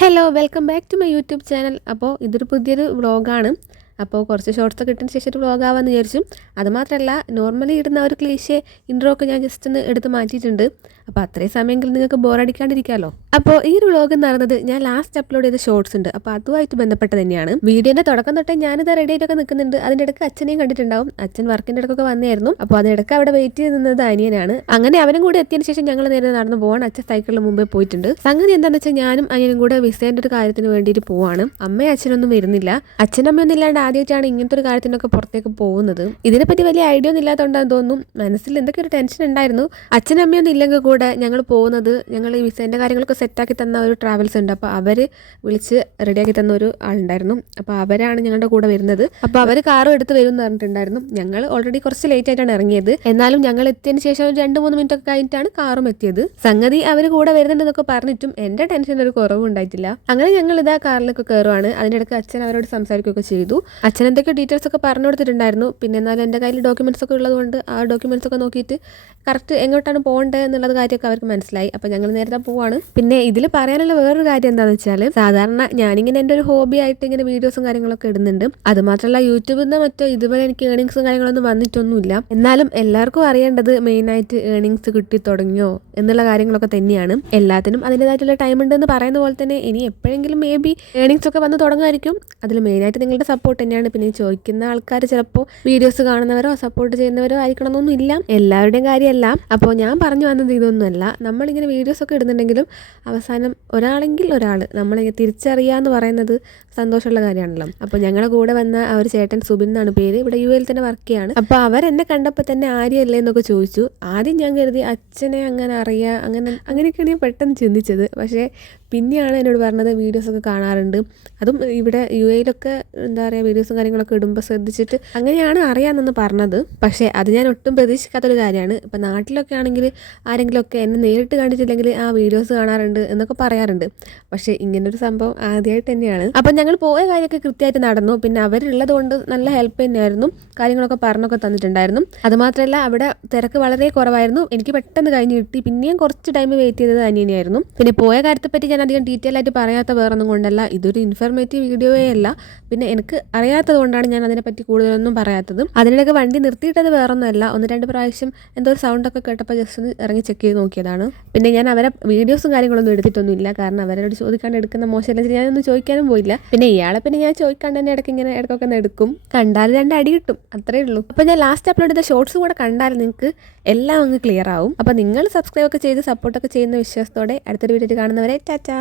Hello welcome back to my YouTube channel. അപ്പോൾ ഇതൊരു പുതിയൊരു വ്ളോഗാണ്. അപ്പോൾ കുറച്ച് ഷോർട്സ് ഒക്കെ ഇട്ടതിന് ശേഷം ഒരു വ്ളോഗാവാന്ന് വിചാരിച്ചു. അതുമാത്രമല്ല, നോർമലി ഇടുന്ന ഒരു ക്ലീശേ ഇൻട്രോ ഒക്കെ ഞാൻ ജസ്റ്റ് ഒന്ന് എടുത്ത് മാറ്റിയിട്ടുണ്ട്. അപ്പോൾ അത്രയും സമയമെങ്കിലും നിങ്ങൾക്ക് ബോറടിക്കാണ്ടിരിക്കാമല്ലോ. അപ്പോൾ ഈ ഒരു വ്ളോഗ് എന്ന് പറയുന്നത് ഞാൻ ലാസ്റ്റ് അപ്ലോഡ് ചെയ്ത ഷോർട്സ് ഉണ്ട്. അപ്പോൾ അതുമായിട്ട് ബന്ധപ്പെട്ട് തന്നെയാണ്. വീഡിയോൻ്റെ തുടക്കം തൊട്ടേ ഞാനിത് റെഡി ആയിട്ടൊക്കെ നിൽക്കുന്നുണ്ട്. അതിൻ്റെ ഇടയ്ക്ക് അച്ഛനെയും കണ്ടിട്ടുണ്ടാവും. അച്ഛൻ വർക്കിൻ്റെ ഇടയ്ക്കൊക്കെ വന്നായിരുന്നു. അപ്പോൾ അതിനിടയ്ക്ക് അവിടെ വെയിറ്റ് ചെയ്ത് നിന്നത് അനിയനാണ്. അങ്ങനെ അവനും കൂടി എത്തിയതിന് ശേഷം ഞങ്ങൾ നേരെ നടന്ന് പോകാൻ അച്ഛൻ സൈക്കിളിന് മുമ്പേ പോയിട്ടുണ്ട്. സംഗതി എന്താണെന്ന് വെച്ചാൽ ഞാനും അനിയനും കൂടെ വിസേൻ്റെ ഒരു കാര്യത്തിന് വേണ്ടിയിട്ട് പോവാണ്. അമ്മയും അച്ഛനൊന്നും വരുന്നില്ല. അച്ഛനമ്മയൊന്നും ഇല്ലാണ്ട് ആദ്യമായിട്ടാണ് ഇങ്ങനത്തെ ഒരു കാര്യത്തിനൊക്കെ പുറത്തേക്ക് പോകുന്നത്. ഇതിനെപ്പറ്റി വലിയ ഐഡിയ ഒന്നും ഇല്ലാത്തതുകൊണ്ടാന്ന് തോന്നുന്നു. മനസ്സിൽ എന്തൊക്കെ ഒരു ടെൻഷൻ ഉണ്ടായിരുന്നു. അച്ഛനമ്മയൊന്നും ഇല്ലെങ്കിൽ കൂടെ ഞങ്ങൾ പോകുന്നത്, ഞങ്ങൾ ഈ വിസേൻ്റെ കാര്യങ്ങളൊക്കെ സെറ്റാക്കി തന്ന ഒരു ട്രാവൽസ് ഉണ്ട്. അപ്പോൾ അവർ വിളിച്ച് റെഡിയാക്കി തന്ന ഒരു ആളുണ്ടായിരുന്നു. അപ്പോൾ അവരാണ് ഞങ്ങളുടെ കൂടെ വരുന്നത്. അപ്പോൾ അവർ കാറും എടുത്ത് വരും എന്ന് പറഞ്ഞിട്ടുണ്ടായിരുന്നു. ഞങ്ങൾ ഓൾറെഡി കുറച്ച് ലേറ്റ് ആയിട്ടാണ് ഇറങ്ങിയത്. എന്നാലും ഞങ്ങൾ എത്തിയതിന് ശേഷം ഒരു 2-3 മിനിറ്റ് ഒക്കെ കഴിഞ്ഞിട്ടാണ് കാറും എത്തിയത്. സംഗതി അവർ കൂടെ വരുന്നുണ്ടെന്നൊക്കെ പറഞ്ഞിട്ടും എൻ്റെ ടെൻഷൻ ഒരു കുറവുണ്ടായിട്ടില്ല. അങ്ങനെ ഞങ്ങൾ ഇതാ കാറിലൊക്കെ കയറുവാണ്. അതിനിടയ്ക്ക് അച്ഛൻ അവരോട് സംസാരിക്കുകയൊക്കെ ചെയ്തു. അച്ഛൻ എന്തൊക്കെ ഡീറ്റെയിൽസ് ഒക്കെ പറഞ്ഞു കൊടുത്തിട്ടുണ്ടായിരുന്നു. പിന്നെ എന്നാലും എൻ്റെ കയ്യിൽ ഡോക്യുമെൻറ്റ്സ് ഒക്കെ ഉള്ളതുകൊണ്ട് ആ ഡോക്യുമെൻറ്റ്സ് ഒക്കെ നോക്കിയിട്ട് കറക്റ്റ് എങ്ങോട്ടാണ് പോകേണ്ടത് എന്നുള്ളത് കാര്യമൊക്കെ അവർക്ക് മനസ്സിലായി. അപ്പോൾ ഞങ്ങൾ നേരത്തെ പോവാണ്. പിന്നെ ഇതിൽ പറയാനുള്ള വേറൊരു കാര്യം എന്താണെന്ന് വെച്ചാൽ, സാധാരണ ഞാനിങ്ങനെ എൻ്റെ ഒരു ഹോബി ആയിട്ട് ഇങ്ങനെ വീഡിയോസും കാര്യങ്ങളൊക്കെ ഇടുന്നുണ്ട്. അതുമാത്രമല്ല യൂട്യൂബിൽ നിന്ന് മറ്റോ ഇതുവരെ എനിക്ക് ഏണിങ്സും കാര്യങ്ങളൊന്നും വന്നിട്ടൊന്നുമില്ല. എന്നാലും എല്ലാവർക്കും അറിയേണ്ടത് മെയിനായിട്ട് ഏണിങ്സ് കിട്ടി തുടങ്ങിയോ എന്നുള്ള കാര്യങ്ങളൊക്കെ തന്നെയാണ്. എല്ലാത്തിനും അതിൻ്റെതായിട്ടുള്ള ടൈം ഉണ്ടെന്ന് പറയുന്ന പോലെ തന്നെ ഇനി എപ്പോഴെങ്കിലും മേ ബി ഏണിങ്സ് ഒക്കെ വന്ന് തുടങ്ങുമായിരിക്കും. അതിൽ മെയിനായിട്ട് നിങ്ങളുടെ സപ്പോർട്ട് തന്നെയാണ്. പിന്നെ ചോദിക്കുന്ന ആൾക്കാർ ചിലപ്പോൾ വീഡിയോസ് കാണുന്നവരോ സപ്പോർട്ട് ചെയ്യുന്നവരോ ആയിരിക്കണമെന്നൊന്നും ഇല്ല. എല്ലാവരുടെയും കാര്യമല്ല. അപ്പോൾ ഞാൻ പറഞ്ഞു വന്നത് ഇതൊന്നുമല്ല. നമ്മളിങ്ങനെ വീഡിയോസ് ഒക്കെ ഇടുന്നുണ്ടെങ്കിലും അവസാനം ഒരാളെങ്കിൽ ഒരാൾ നമ്മളിങ്ങനെ തിരിച്ചറിയാന്ന് പറയുന്നത് സന്തോഷമുള്ള കാര്യമാണല്ലോ. അപ്പോൾ ഞങ്ങളുടെ കൂടെ വന്ന ആ ഒരു ചേട്ടൻ സുബിൻ എന്നാണ് പേര്. ഇവിടെ യു എയിൽ തന്നെ വർക്ക് ചെയ്യാണ്. അപ്പോൾ അവരെന്നെ കണ്ടപ്പോൾ തന്നെ ആര്യല്ലേ എന്നൊക്കെ ചോദിച്ചു. ആദ്യം ഞാൻ കരുതി അച്ഛനെ അങ്ങനെ അറിയാം, അങ്ങനെയൊക്കെയാണ് ഞാൻ പെട്ടെന്ന് ചിന്തിച്ചത്. പക്ഷേ പിന്നെയാണ് എന്നോട് പറഞ്ഞത് വീഡിയോസൊക്കെ കാണാറുണ്ട്, അതും ഇവിടെ യു എയിലൊക്കെ എന്താ പറയുക വീഡിയോസും കാര്യങ്ങളൊക്കെ ഇടുമ്പോൾ ശ്രദ്ധിച്ചിട്ട് അങ്ങനെയാണ് അറിയാമെന്ന് പറഞ്ഞത്. പക്ഷേ അത് ഞാൻ ഒട്ടും പ്രതീക്ഷിക്കാത്തൊരു കാര്യമാണ്. ഇപ്പം നാട്ടിലൊക്കെ ആണെങ്കിൽ ആരെങ്കിലുമൊക്കെ എന്നെ നേരിട്ട് കണ്ടിട്ടില്ലെങ്കിൽ ആ വീഡിയോസ് കാണാറുണ്ട് എന്നൊക്കെ പറയാറുണ്ട്. പക്ഷേ ഇങ്ങനൊരു സംഭവം ആദ്യമായിട്ട് തന്നെയാണ്. അപ്പം ഞങ്ങൾ പോയ കാര്യമൊക്കെ കൃത്യമായിട്ട് നടന്നു. പിന്നെ അവരുള്ളത് കൊണ്ട് നല്ല ഹെൽപ്പ് തന്നെയായിരുന്നു. കാര്യങ്ങളൊക്കെ പറഞ്ഞൊക്കെ തന്നിട്ടുണ്ടായിരുന്നു. അതുമാത്രമല്ല അവിടെ തിരക്ക് വളരെ കുറവായിരുന്നു. എനിക്ക് പെട്ടെന്ന് കഴിഞ്ഞ് കിട്ടി. പിന്നെയും കുറച്ച് ടൈം വെയിറ്റ് ചെയ്തത് അനിയനെയായിരുന്നു. പിന്നെ പോയ കാര്യത്തെപ്പറ്റി ഞാൻ അധികം ഡീറ്റെയിൽ ആയിട്ട് പറയാത്ത വേറൊന്നും കൊണ്ടല്ല, ഇതൊരു ഇൻഫർമേറ്റീവ് വീഡിയോയേ അല്ല. പിന്നെ എനിക്ക് അറിയാത്തത് കൊണ്ടാണ് ഞാൻ അതിനെപ്പറ്റി കൂടുതലൊന്നും പറയാത്തത്. അതിനിടയ്ക്ക് വണ്ടി നിർത്തിയിട്ടത് വേറൊന്നുമല്ല. 1-2 പ്രാവശ്യം എന്തോ ഒരു സൗണ്ടൊക്കെ കേട്ടപ്പോൾ ജസ്റ്റ് ഒന്ന് ഇറങ്ങി ചെക്ക് ചെയ്ത് നോക്കിയതാണ്. പിന്നെ ഞാൻ അവരെ വീഡിയോസും കാര്യങ്ങളൊന്നും എടുത്തിട്ടൊന്നുമില്ല. കാരണം അവരോട് ചോദിക്കാണ്ട് എടുക്കുന്ന മോശമല്ല, ഞാനൊന്നും ചോദിക്കാനും പോയില്ല. പിന്നെ ഇയാളെ പിന്നെ ഞാൻ ചോദിക്കാണ്ട് തന്നെ ഇടയ്ക്കൊക്കെ ഒന്ന് എടുക്കും. കണ്ടാൽ 2 അടി കിട്ടും, അത്രേ ഉള്ളൂ. അപ്പോൾ ഞാൻ ലാസ്റ്റ് അപ്ലോഡ് ചെയ്ത ഷോർട്സ് കൂടെ കണ്ടാൽ നിങ്ങൾക്ക് എല്ലാം അങ്ങ് ക്ലിയർ ആവും. അപ്പോൾ നിങ്ങൾ സബ്സ്ക്രൈബ് ഒക്കെ ചെയ്ത് സപ്പോർട്ടൊക്കെ ചെയ്യുന്ന വിശ്വാസത്തോടെ അടുത്തൊരു വീഡിയോ കാണുന്നവരെ ടാറ്റാ.